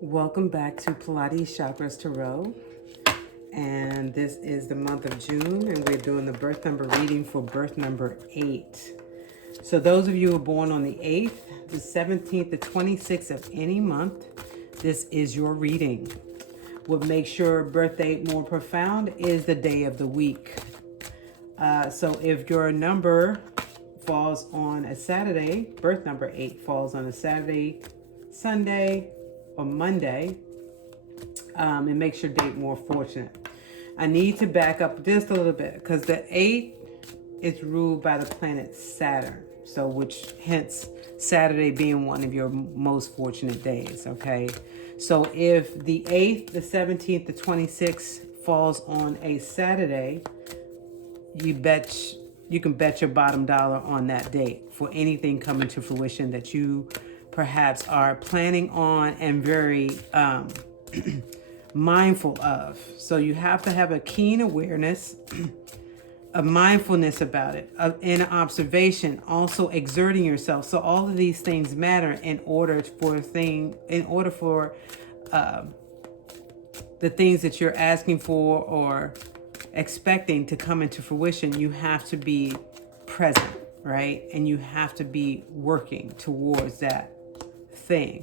Welcome back to Pilates Chakras Tarot. And this is the month of June, and we're doing the birth number reading for birth number 8. So those of you who are born on the 8th, the 17th, the 26th of any month, this is your reading. What makes your birth date more profound is the day of the week. So if your number falls on a Saturday, birth number 8 falls on a Saturday, Sunday, or Monday, it makes your date more fortunate. I need to back up just a little bit because the 8th is ruled by the planet Saturn. So which hence Saturday being one of your most fortunate days, okay? So if the 8th, the 17th, the 26th falls on a Saturday, you can bet your bottom dollar on that date for anything coming to fruition that you perhaps are planning on and very mindful of. So you have to have a keen awareness, a mindfulness about it, an observation, also exerting yourself. So all of these things matter in order for the things that you're asking for or expecting to come into fruition. You have to be present, right? And you have to be working towards that thing,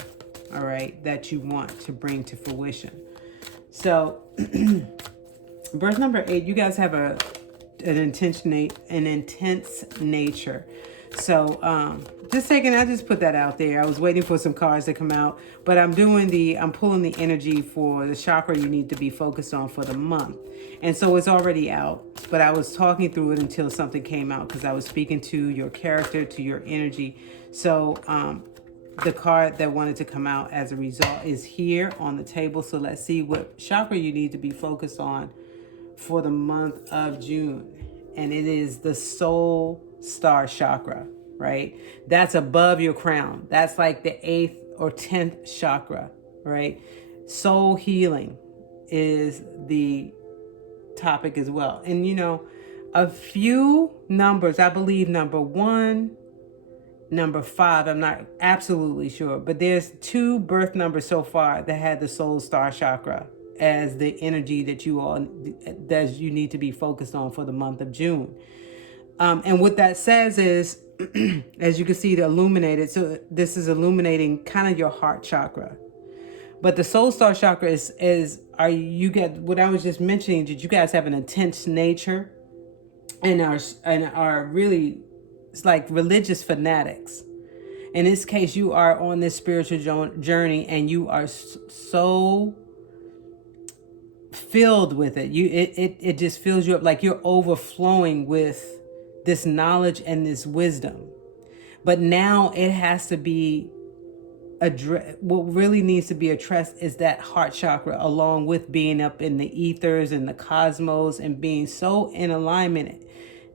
all right, that you want to bring to fruition. So birth number 8, you guys have an intense nature. So I just put that out there. I was waiting for some cards to come out, but I'm pulling the energy for the chakra you need to be focused on for the month. And so it's already out, but I was talking through it until something came out because I was speaking to your character, to your energy. So the card that wanted to come out as a result is here on the table. So let's see what chakra you need to be focused on for the month of June. And it is the soul star chakra, right? That's above your crown. That's like the 8th or 10th chakra, right? Soul healing is the topic as well. And a few numbers, I believe number 1, number 5, I'm not absolutely sure, but there's 2 birth numbers so far that had the soul star chakra as the energy that you need to be focused on for the month of June. And what that says is, as you can see, the illuminated. So this is illuminating kind of your heart chakra. But the soul star chakra you get what I was just mentioning. Did you guys have an intense nature and are really, it's like religious fanatics. In this case, you are on this spiritual journey and you are so filled with it. It just fills you up, like you're overflowing with this knowledge and this wisdom. But now it has to be what really needs to be addressed is that heart chakra, along with being up in the ethers and the cosmos and being so in alignment.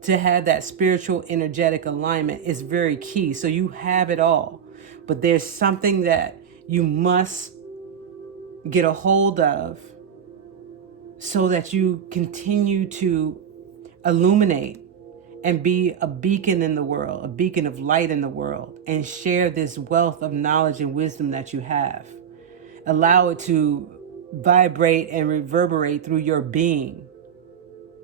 To have that spiritual energetic alignment is very key. So you have it all, but there's something that you must get a hold of so that you continue to illuminate and be a beacon in the world, a beacon of light in the world, and share this wealth of knowledge and wisdom that you have. Allow it to vibrate and reverberate through your being.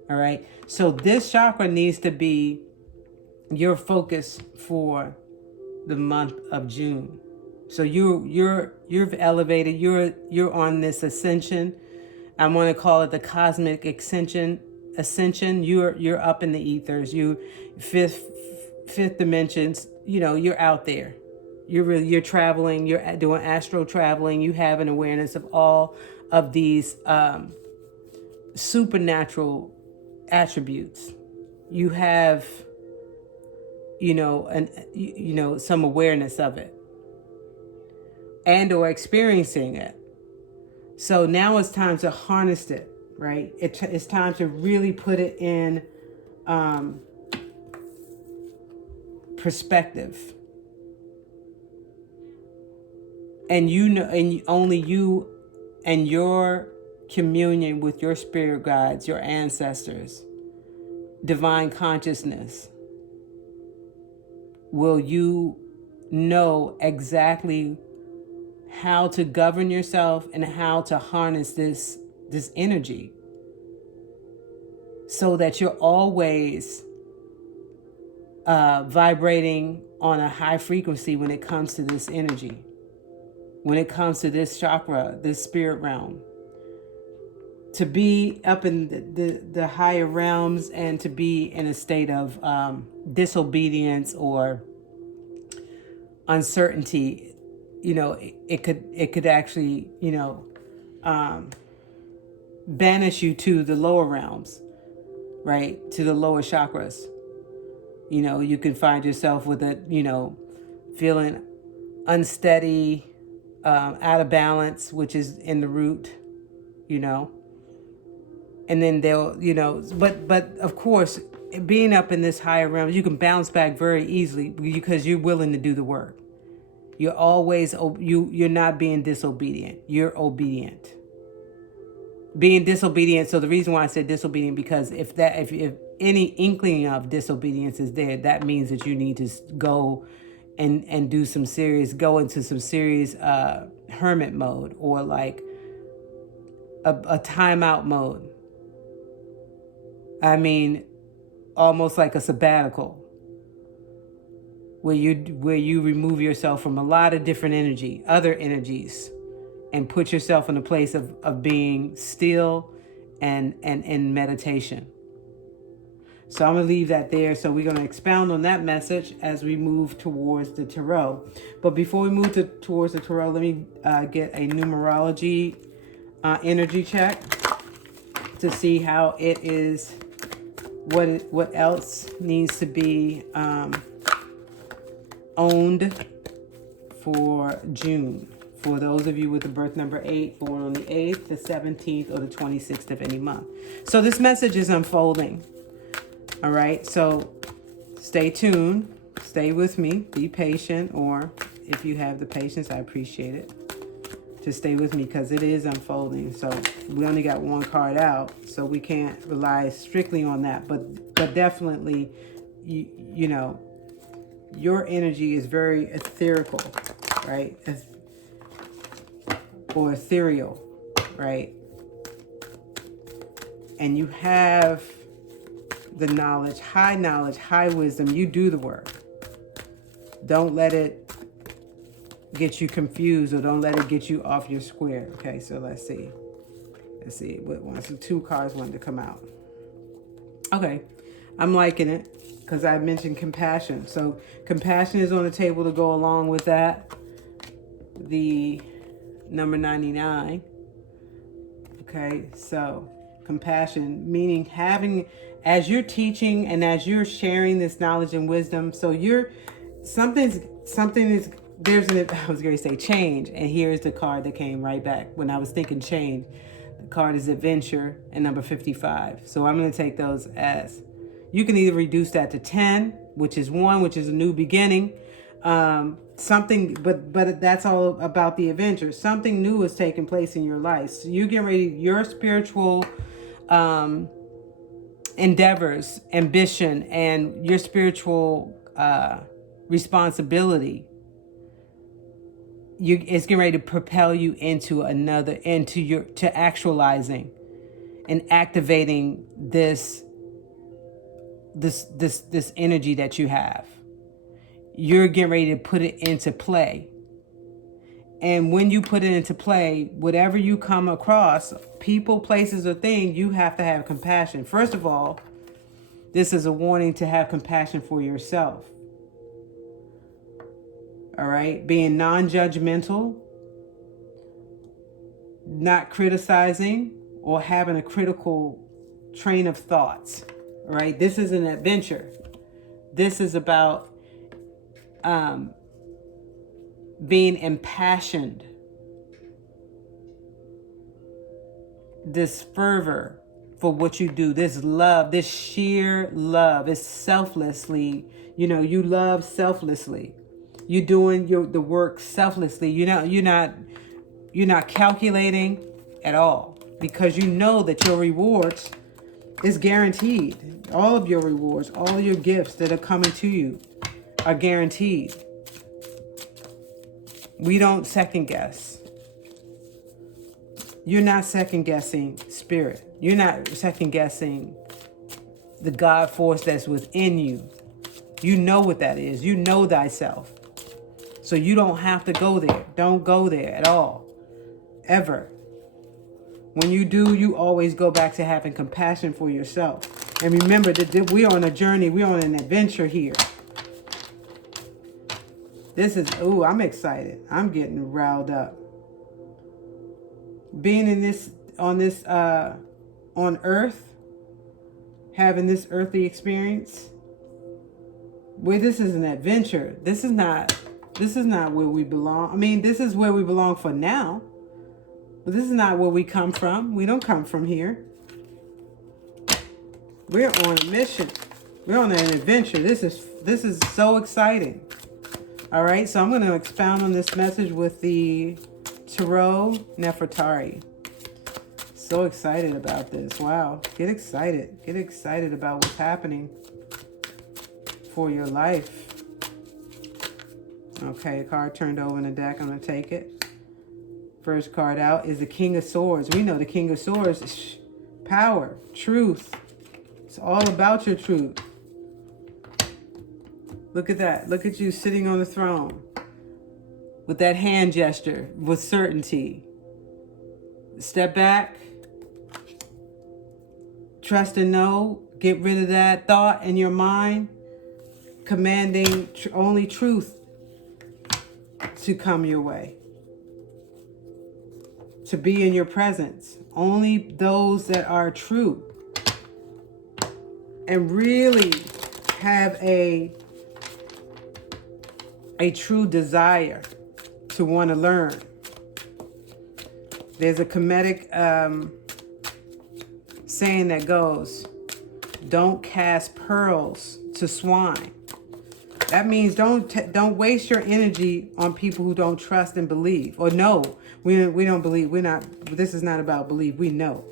All right. So this chakra needs to be your focus for the month of June. So you've elevated. You're on this ascension. I want to call it the cosmic ascension. You're up in the ethers. You fifth dimensions. You're out there. You're traveling. You're doing astral traveling. You have an awareness of all of these supernatural attributes. You have some awareness of it and or experiencing it. So now it's time to harness it, right? It's time to really put it in perspective. And and only you and your communion with your spirit guides, your ancestors, divine consciousness, will you know exactly how to govern yourself and how to harness this energy so that you're always vibrating on a high frequency when it comes to this energy, when it comes to this chakra, this spirit realm. To be up in the higher realms and to be in a state of disobedience or uncertainty, it could actually, banish you to the lower realms, right? To the lower chakras. You can find yourself with it, feeling unsteady, out of balance, which is in the root, and then they'll, but of course, being up in this higher realm, you can bounce back very easily because you're willing to do the work. You're always, you're not being disobedient. You're obedient. Being disobedient. So the reason why I said disobedient, because if any inkling of disobedience is there, that means that you need to go and do some serious, go into some serious hermit mode, or like a timeout mode. I mean, almost like a sabbatical, where you remove yourself from a lot of different other energies, and put yourself in a place of being still and in meditation. So I'm going to leave that there. So we're going to expound on that message as we move towards the tarot. But before we move towards the tarot, let me get a numerology energy check to see how it is, what else needs to be owned for June. For those of you with the birth number 8, born on the 8th, the 17th, or the 26th of any month. So this message is unfolding. All right. So stay tuned. Stay with me. Be patient. Or if you have the patience, I appreciate it. Just stay with me because it is unfolding. So we only got one card out. So we can't rely strictly on that. But definitely, you know, your energy is very etherical, right? Or ethereal, right? And you have the knowledge, high wisdom. You do the work. Don't let it get you confused, or don't let it get you off your square. Okay, so let's see. What ones? So 2 cards wanted to come out. Okay, I'm liking it because I mentioned compassion. So compassion is on the table to go along with that. The number 99. Okay, so compassion, meaning having, as you're teaching and as you're sharing this knowledge and wisdom, so there's I was going to say change, and here's the card that came right back when I was thinking change. The card is adventure and number 55. So I'm going to take those as, you can either reduce that to 10, which is 1, which is a new beginning. Something, but that's all about the adventure. Something new is taking place in your life. So you get ready, your spiritual endeavors, ambition, and your spiritual responsibility, it's getting ready to propel you into to actualizing and activating this energy that you have. You're getting ready to put it into play. And when you put it into play, whatever you come across, people, places, or things, you have to have compassion. First of all, this is a warning to have compassion for yourself. All right? Being non-judgmental, not criticizing, or having a critical train of thoughts. All right? This is an adventure. This is about being impassioned, this fervor for what you do, this love, this sheer love, is selflessly, you love selflessly. You're doing the work selflessly. You're not calculating at all, because you know that your rewards is guaranteed. All of your rewards, all your gifts that are coming to you are guaranteed. We don't second guess. You're not second guessing spirit. You're not second guessing the God force that's within you. You know what that is. You know thyself. So you don't have to go there. Don't go there at all. Ever. When you do, you always go back to having compassion for yourself. And remember that we're on a journey. We're on an adventure here. This is, ooh, I'm excited. I'm getting riled up. Being in this, on earth, having this earthly experience, where this is an adventure. This is not where we belong. I mean, this is where we belong for now. But this is not where we come from. We don't come from here. We're on a mission. We're on an adventure. This is so exciting. All right, so I'm going to expound on this message with the Tarot Nefertari. So excited about this. Wow. Get excited. Get excited about what's happening for your life. Okay, a card turned over in the deck. I'm going to take it. First card out is the King of Swords. We know the King of Swords is power, truth. It's all about your truth. Look at that. Look at you sitting on the throne with that hand gesture, with certainty. Step back. Trust and know. Get rid of that thought in your mind. Commanding only truth to come your way. To be in your presence. Only those that are true. And really have a true desire to want to learn. There's a comedic saying that goes, don't cast pearls to swine. That means don't waste your energy on people who don't trust and believe. Or no, we don't believe. We're not. This is not about belief. We know.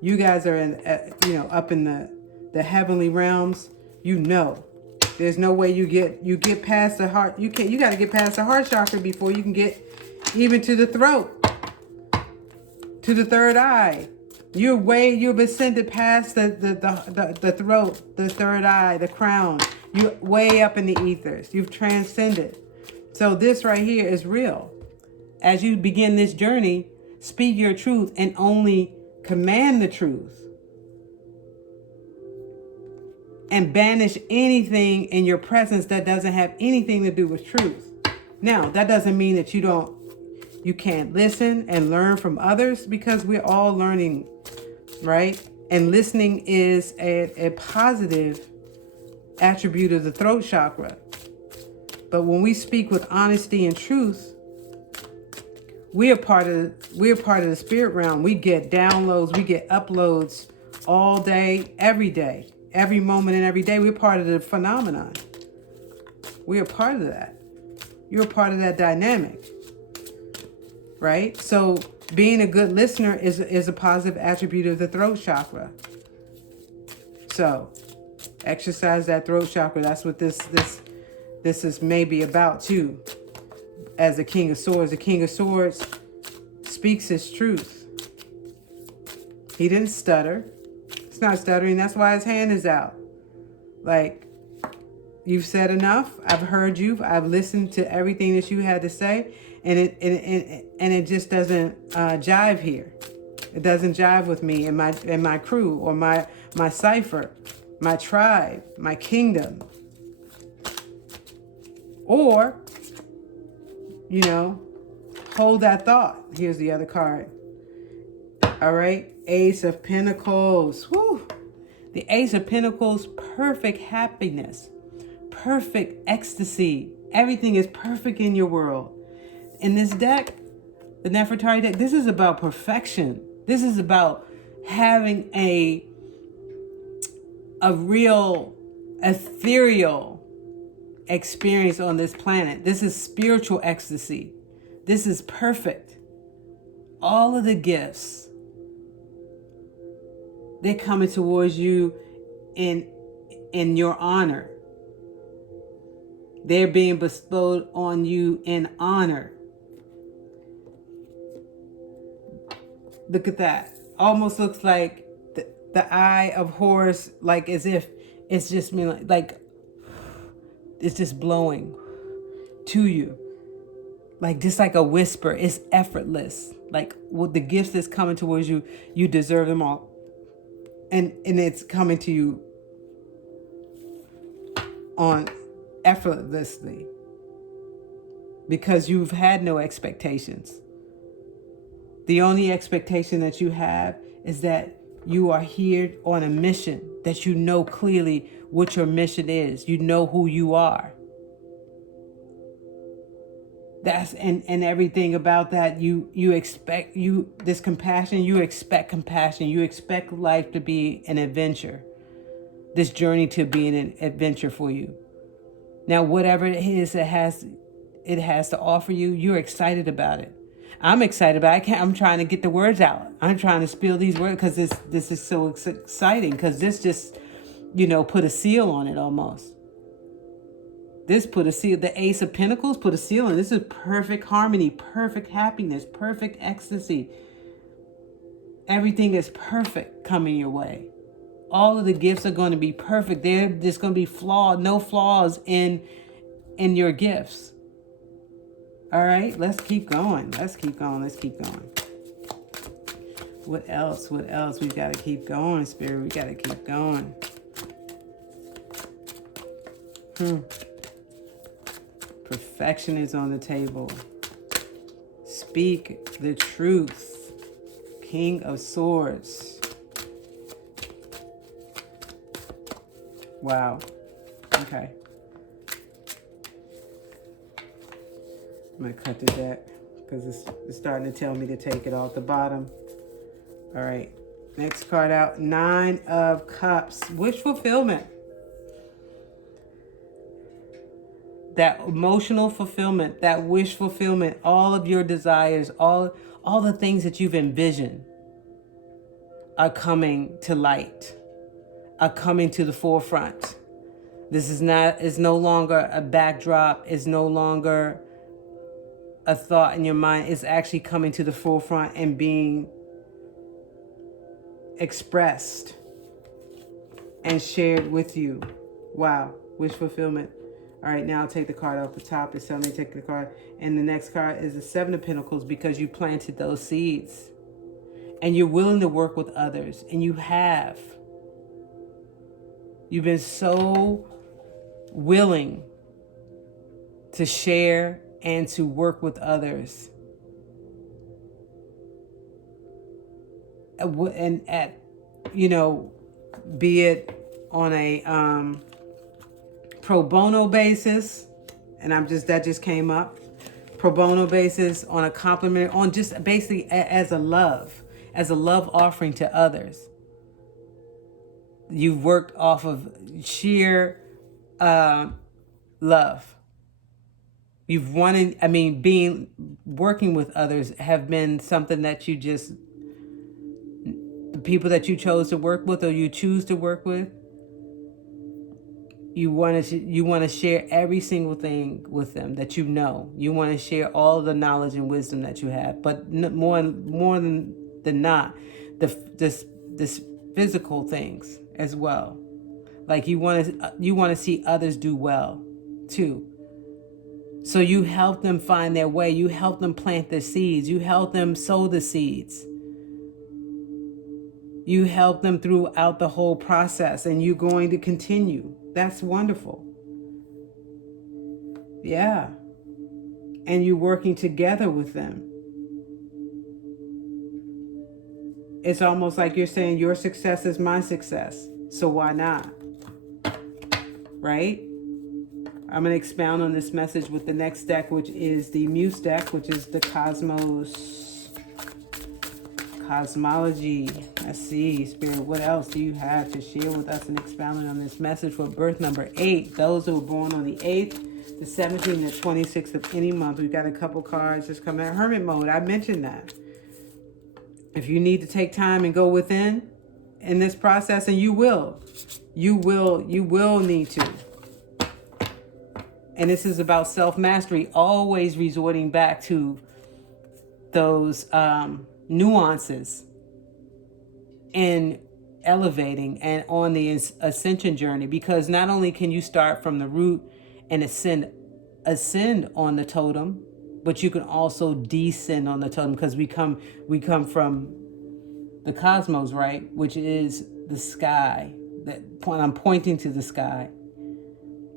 You guys are in, up in the heavenly realms. You know. There's no way you get past the heart. You got to get past the heart chakra before you can get even to the throat, to the third eye. You've ascended past the throat, the third eye, the crown. You're way up in the ethers. You've transcended. So this right here is real. As you begin this journey, speak your truth and only command the truth. And banish anything in your presence that doesn't have anything to do with truth. Now, that doesn't mean that you can't listen and learn from others, because we're all learning, right? And listening is a positive attribute of the throat chakra. But when we speak with honesty and truth, we're part of the spirit realm. We get downloads, we get uploads all day, every day. Every moment and every day, we're part of the phenomenon. We're a part of that. You're a part of that dynamic, right? So being a good listener is a positive attribute of the throat chakra. So exercise that throat chakra. That's what this is maybe about too. As the King of Swords speaks his truth. He didn't stutter. Not stuttering. That's why his hand is out. Like, you've said enough. I've heard you. I've listened to everything that you had to say, and it just doesn't jive here. It doesn't jive with me and my crew, or my cipher, my tribe, my kingdom. Or, hold that thought. Here's the other card. All right. Ace of Pentacles. Woo. The Ace of Pentacles, perfect happiness, perfect ecstasy. Everything is perfect in your world. In this deck, the Nefertari deck, this is about perfection. This is about having a real ethereal experience on this planet. This is spiritual ecstasy. This is perfect. All of the gifts, they're coming towards you in your honor. They're being bestowed on you in honor. Look at that. Almost looks like the eye of Horus, like as if it's just like it's just blowing to you. Like just like a whisper. It's effortless. Like with the gifts that's coming towards you, you deserve them all. And it's coming to you on effortlessly. Because you've had no expectations. The only expectation that you have is that you are here on a mission, that you know clearly what your mission is. You know who you are. That's and everything about that you expect this compassion, you expect compassion. You expect life to be an adventure. This journey to be an adventure for you. Now whatever it is it has to offer you, you're excited about it. I'm excited about it. I'm trying to get the words out. I'm trying to spill these words because this is so exciting, because this just, put a seal on it almost. This put a seal, the Ace of Pentacles put a seal on. This is perfect harmony, perfect happiness, perfect ecstasy. Everything is perfect coming your way. All of the gifts are going to be perfect. They're just going to be no flaws in your gifts. All right, let's keep going. Let's keep going. What else? We got to keep going, Spirit. We got to keep going. Perfection is on the table. Speak the truth. King of Swords. Wow. Okay. I'm going to cut the deck because it's starting to tell me to take it off the bottom. All right. Next card out. 9 of Cups. Wish fulfillment. That emotional fulfillment, that wish fulfillment, all of your desires, all the things that you've envisioned are coming to light, are coming to the forefront. This is no longer a backdrop, is no longer a thought in your mind. It's actually coming to the forefront and being expressed and shared with you. Wow, wish fulfillment. All right, now I'll take the card off the top. It's telling me to take the card. And the next card is the 7 of Pentacles, because you planted those seeds. And you're willing to work with others. And you have. You've been so willing to share and to work with others. And be it on a pro bono basis, and that just came up. Pro bono basis, on a compliment, on just basically as a love offering to others. You've worked off of sheer love. You've wanted, working with others have been something that you just, the people that you chose to work with or you choose to work with, you want to share every single thing with them that you know. You want to share all the knowledge and wisdom that you have, but more than not, this physical things as well. Like you want to see others do well too. So you help them find their way. You help them plant the seeds. You help them sow the seeds. You help them throughout the whole process, and you're going to continue. That's wonderful. Yeah. And you're working together with them. It's almost like you're saying your success is my success. So why not? Right? I'm going to expound on this message with the next deck, which is the Muse deck, which is the Cosmology. Let's see, Spirit, what else do you have to share with us and expound on this message for birth number 8? Those who were born on the 8th, the 17th, the 26th of any month. We've got a couple cards just coming out. Hermit mode, I mentioned that. If you need to take time and go within in this process, and you will need to. And this is about self-mastery, always resorting back to those nuances in elevating and on the ascension journey, because not only can you start from the root and ascend on the totem, but you can also descend on the totem, because we come from the cosmos, right, which is the sky. That point, I'm pointing to the sky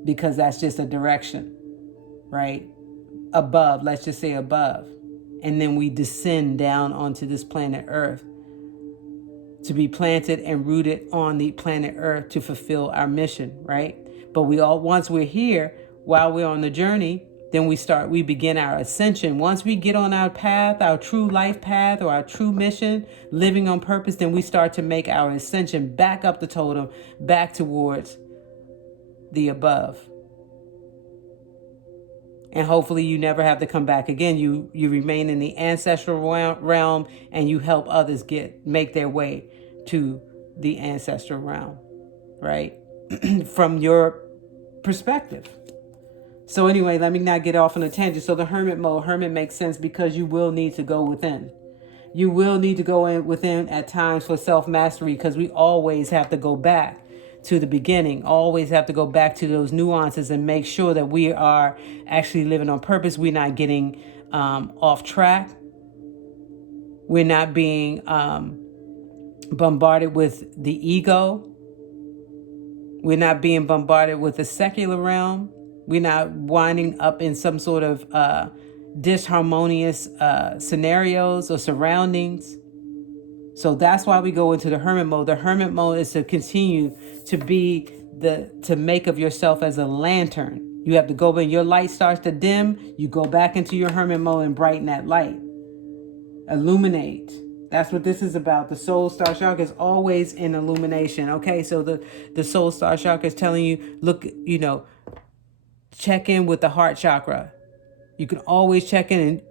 because that's just a direction, right? Above, let's just say above. And then we descend down onto this planet Earth to be planted and rooted on the planet Earth to fulfill our mission, right? But once we're here, while we're on the journey, then we begin our ascension. Once we get on our path, our true life path, or our true mission, living on purpose, then we start to make our ascension back up the totem, back towards the above. And hopefully you never have to come back again. You remain in the ancestral realm, and you help others make their way to the ancestral realm, right? From your perspective. So anyway, let me not get off on a tangent. So the hermit mode, hermit makes sense because you will need to go within. You will need to go within at times for self-mastery, because we always have to go back to the beginning, always have to go back to those nuances and make sure that we are actually living on purpose. We're not getting off track. We're not being bombarded with the ego. We're not being bombarded with the secular realm. We're not winding up in some sort of disharmonious scenarios or surroundings. So that's why we go into the hermit mode. The hermit mode is to continue to be to make of yourself as a lantern. You have to go when your light starts to dim, you go back into your hermit mode and brighten that light. Illuminate. That's what this is about. The soul star chakra is always in illumination. Okay, so the soul star chakra is telling you, look, check in with the heart chakra. You can always check in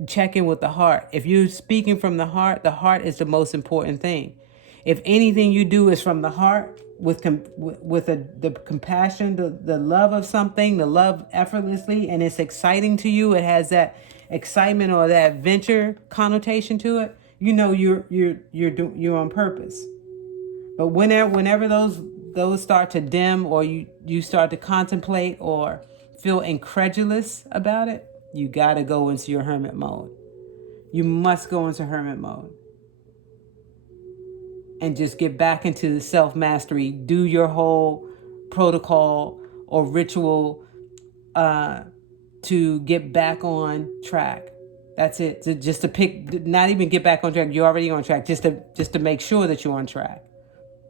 with the heart. If you're speaking from the heart is the most important thing. If anything you do is from the heart, with the compassion, the love of something, the love effortlessly, and it's exciting to you, it has that excitement or that adventure connotation to it, you're on purpose. But whenever those start to dim, or you start to contemplate or feel incredulous about it, you got to go into your hermit mode. You must go into hermit mode and just get back into the self-mastery. Do your whole protocol or ritual to get back on track. That's it. Just to pick, not even get back on track. You're already on track. Just to make sure that you're on track.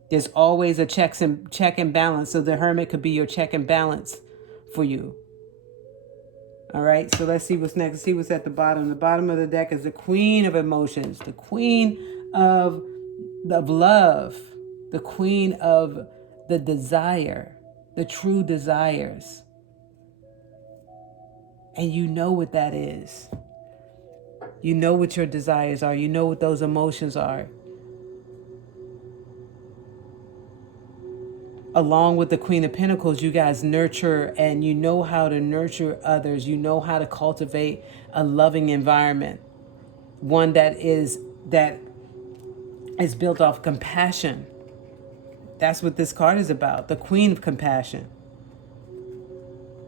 There's always a check and balance. So the hermit could be your check and balance for you. All right, so let's see what's next. Let's see what's at the bottom. The bottom of the deck is the Queen of Emotions, the Queen of love, the Queen of the desire, the true desires. And you know what that is. You know what your desires are. You know what those emotions are. Along with the Queen of Pentacles, you guys nurture, and you know how to nurture others. You know how to cultivate a loving environment. One that is built off compassion. That's what this card is about. The Queen of Compassion.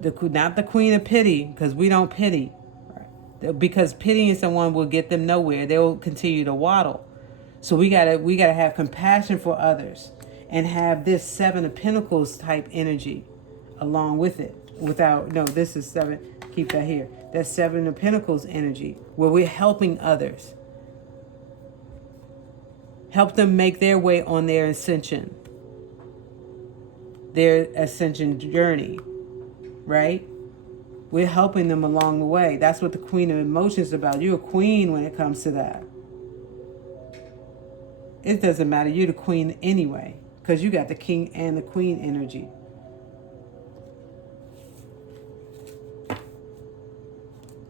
Not the Queen of Pity, because we don't pity. Right? Because pitying someone will get them nowhere. They will continue to waddle. So we gotta have compassion for others. And have this Seven of Pentacles type energy along with it. This is seven. Keep that here. That's Seven of Pentacles energy, where we're helping others. Help them make their way on their ascension journey, right? We're helping them along the way. That's what the Queen of Emotions is about. You're a queen when it comes to that. It doesn't matter. You're the queen anyway, because you got the king and the queen energy.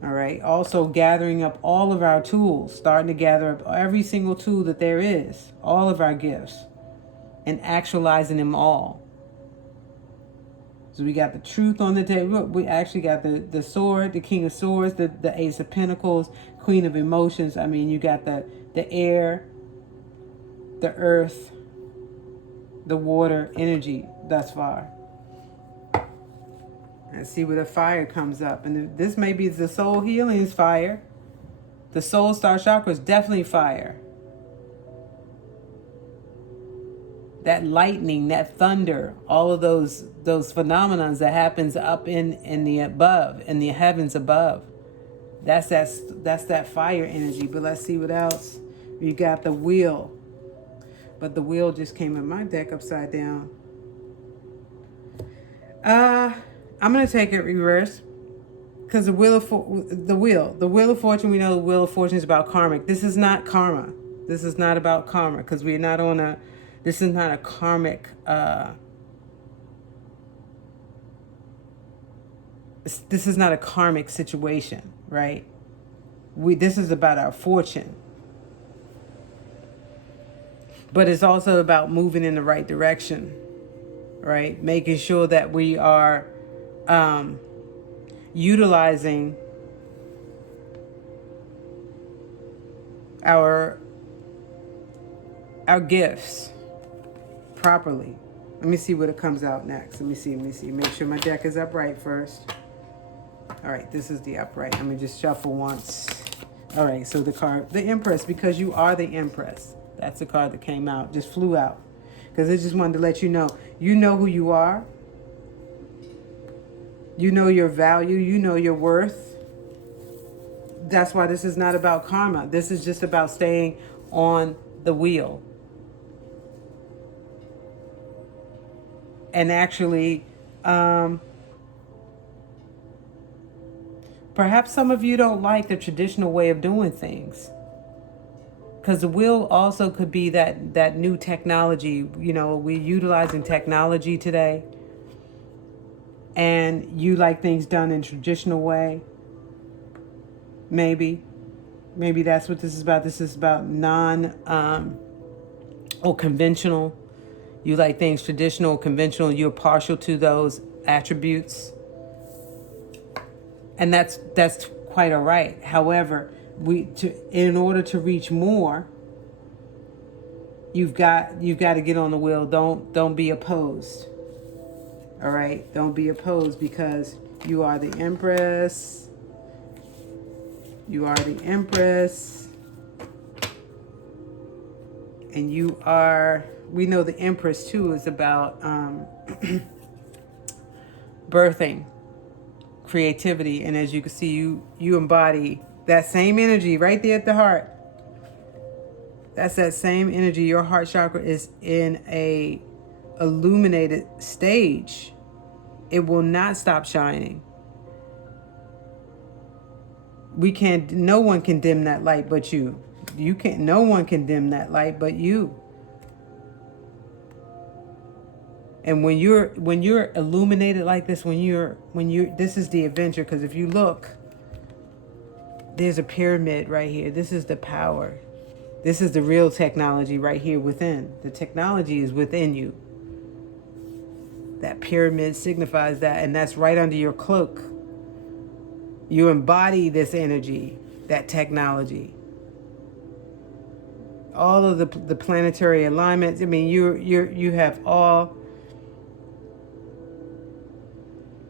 All right. Also gathering up all of our tools, starting to gather up every single tool that there is, all of our gifts, and actualizing them all. So we got the truth on the table. We actually got the sword, the King of Swords, the Ace of Pentacles, queen of emotions. I mean, you got the air, the earth, the water energy thus far. And see where the fire comes up. And this may be the soul healing's fire. The soul star chakra is definitely fire. That lightning, that thunder, all of those phenomena that happens up in the above, in the heavens above. That's that fire energy. But let's see what else. You got the wheel. But the wheel just came in my deck upside down. I'm gonna take it reverse. Because the wheel of fortune, we know the wheel of fortune is about karmic. This is not karma. This is not about karma, because we're not on a. This is not a karmic. This is not a karmic situation, right? This is about our fortune, but it's also about moving in the right direction, right? Making sure that we are utilizing our gifts properly. Let me see what it comes out next. Let me see. Make sure my deck is upright first. All right, this is the upright. Let me just shuffle once. All right, so the card, the Empress, because you are the Empress. That's the card that came out, just flew out. Because it just wanted to let you know who you are. You know your value. You know your worth. That's why this is not about karma. This is just about staying on the wheel. And actually, perhaps some of you don't like the traditional way of doing things. Because the wheel also could be that new technology. You know, we're utilizing technology today. And you like things done in a traditional way. Maybe that's what this is about. This is about conventional. You like things traditional, conventional. You're partial to those attributes. And that's quite all right. However, in order to reach more, you've got to get on the wheel. Don't be opposed. All right? Don't be opposed, because you are the Empress. You are the Empress. And you are, we know the Empress too is about birthing, creativity. And as you can see, you embody that same energy right there at the heart. That's that same energy. Your heart chakra is in a illuminated stage. It will not stop shining. No one can dim that light but you. No one can dim that light but you. And when you're illuminated like this, this is the adventure. Because if you look, there's a pyramid right here. This is the power. This is the real technology right here within. The technology is within you. That pyramid signifies that, and that's right under your cloak. You embody this energy, that technology. All of the planetary alignments. I mean, you have all.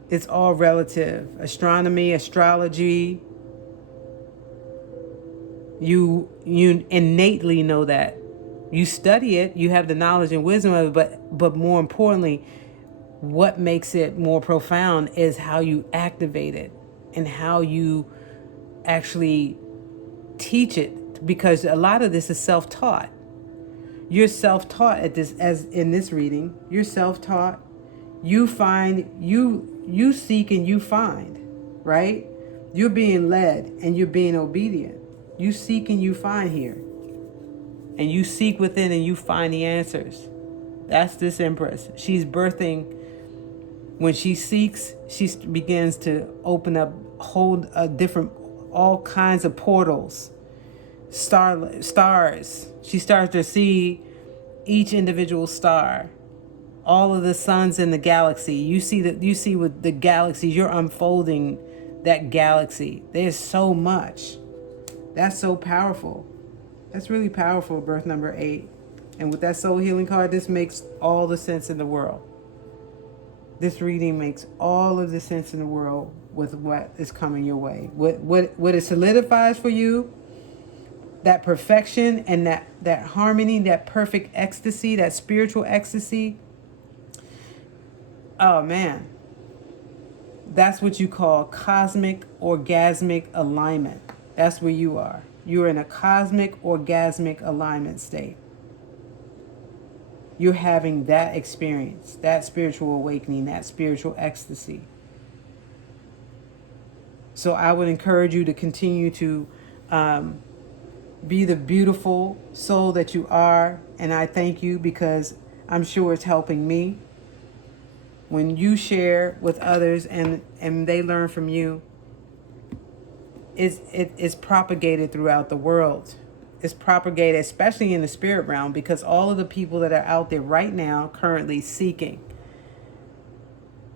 It's all relative. Astronomy, astrology. You innately know that. You study it. You have the knowledge and wisdom of it. But more importantly, what makes it more profound is how you activate it and how you actually teach it. Because a lot of this is self-taught. You're self-taught as in this reading. You're self-taught. You seek and you find, right? You're being led and you're being obedient. You seek and you find here. And you seek within and you find the answers. That's this Empress. She's birthing. When she seeks, she begins to open up, hold all kinds of portals, stars. She starts to see each individual star, all of the suns in the galaxy. You see with the galaxies, you're unfolding that galaxy. There's so much That's so powerful. That's really powerful, birth number 8. And with that soul healing card, this makes all the sense in the world. This reading makes all of the sense in the world with what is coming your way. What it solidifies for you, that perfection and that harmony, that perfect ecstasy, that spiritual ecstasy. Oh man, that's what you call cosmic orgasmic alignment. That's where you are. You're in a cosmic orgasmic alignment state. You're having that experience, that spiritual awakening, that spiritual ecstasy. So I would encourage you to continue to be the beautiful soul that you are. And I thank you because I'm sure it's helping me. When you share with others and they learn from you, it's propagated throughout the world. It's propagated, especially in the spirit realm, because all of the people that are out there right now currently seeking,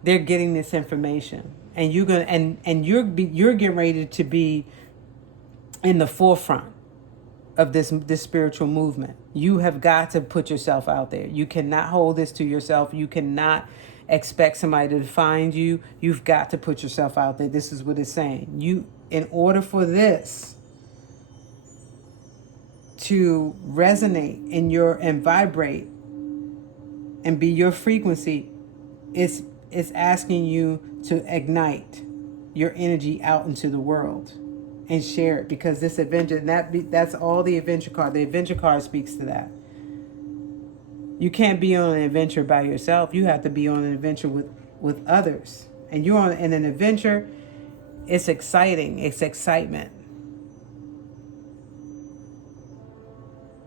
they're getting this information. And you're gonna you're getting ready to be in the forefront of this spiritual movement. You have got to put yourself out there. You cannot hold this to yourself. You cannot expect somebody to find you. You've got to put yourself out there. This is what it's saying. You, in order for this to resonate in your and vibrate and be your frequency, it's asking you to ignite your energy out into the world and share it, because this adventure, and that's all the adventure card. The adventure card speaks to that. You can't be on an adventure by yourself. You have to be on an adventure with others. And you're on in an adventure, it's exciting. It's excitement.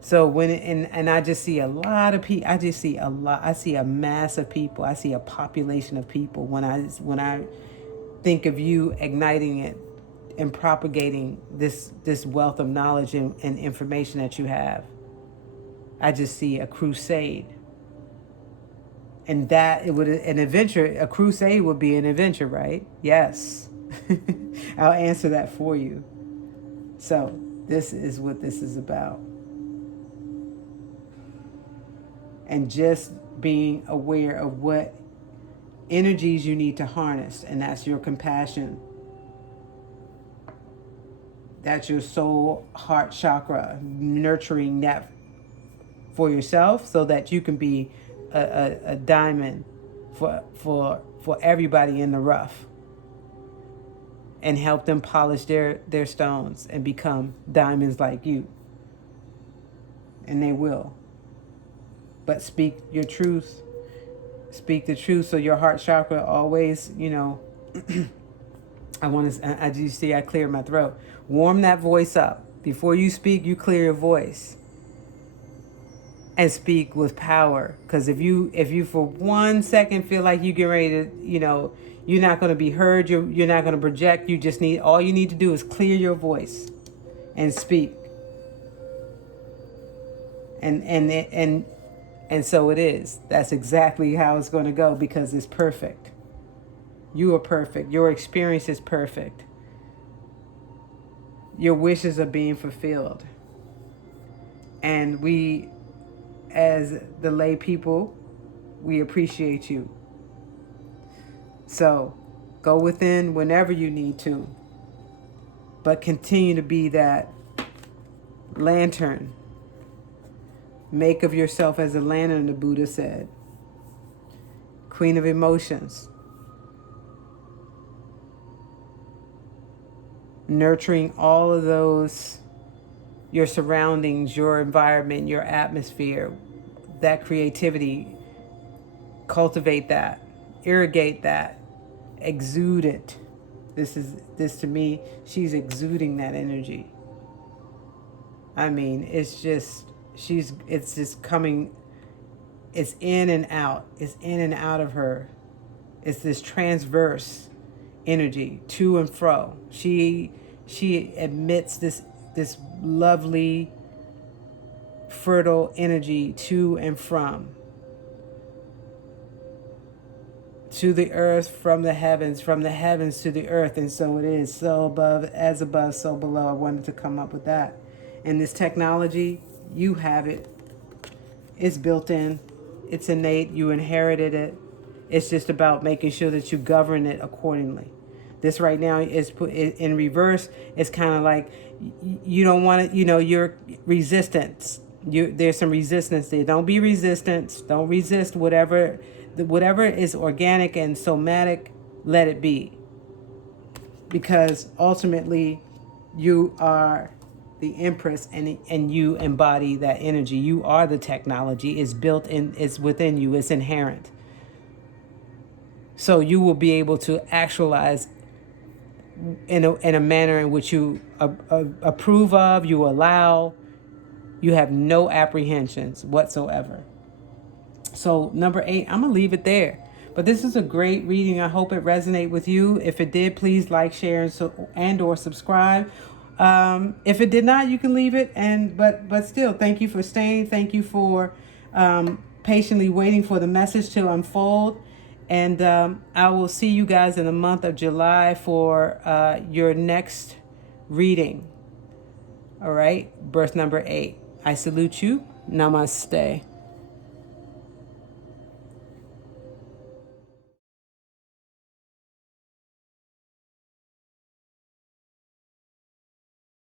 So when I just see a lot of people, I see a mass of people. I see a population of people when I think of you igniting it and propagating this wealth of knowledge and information that you have. I just see a crusade. And that it would an adventure, a crusade would be an adventure, right? Yes. I'll answer that for you. So this is what this is about. And just being aware of what energies you need to harness, and that's your compassion. That's your soul heart chakra, nurturing that for yourself so that you can be a diamond for everybody in the rough, and help them polish their stones and become diamonds like you. And they will. But speak your truth. Speak the truth, so your heart chakra always, I do see I clear my throat. Warm that voice up. Before you speak, you clear your voice. And speak with power. Because if you for 1 second feel like you get ready to, you're not going to be heard, you're not going to project, all you need to do is clear your voice and speak. And so it is. That's exactly how it's going to go, because it's perfect. You are perfect. Your experience is perfect. Your wishes are being fulfilled. And we, as the lay people, we appreciate you. So go within whenever you need to. But continue to be that lantern. Make of yourself as a lantern, the Buddha said. Queen of emotions. Nurturing all of those, your surroundings, your environment, your atmosphere, that creativity. Cultivate that. Irrigate that. Exude it. This to me, she's exuding that energy. I mean, it's just coming, it's in and out. It's in and out of her. It's this transverse energy, to and fro. She emits this lovely, fertile energy to and from to the earth from the heavens to the earth, and so it is. So above, so below. I wanted to come up with that. And this technology, you have it. It's built in. It's innate. You inherited it. It's just about making sure that you govern it accordingly. This right now is put in reverse. It's kind of like you don't want it, you're resistance. There's some resistance there. Don't be resistance. Don't resist whatever is organic and somatic, let it be. Because ultimately you are the empress, and you embody that energy. You are the technology. It's built in, it's within you, it's inherent. So you will be able to actualize in a manner in which you approve of, you allow, you have no apprehensions whatsoever. So number 8, I'm going to leave it there. But this is a great reading. I hope it resonated with you. If it did, please like, share, and or subscribe. If it did not, you can leave it. But still, thank you for staying. Thank you for patiently waiting for the message to unfold. And I will see you guys in the month of July for your next reading. All right, birth number 8. I salute you. Namaste.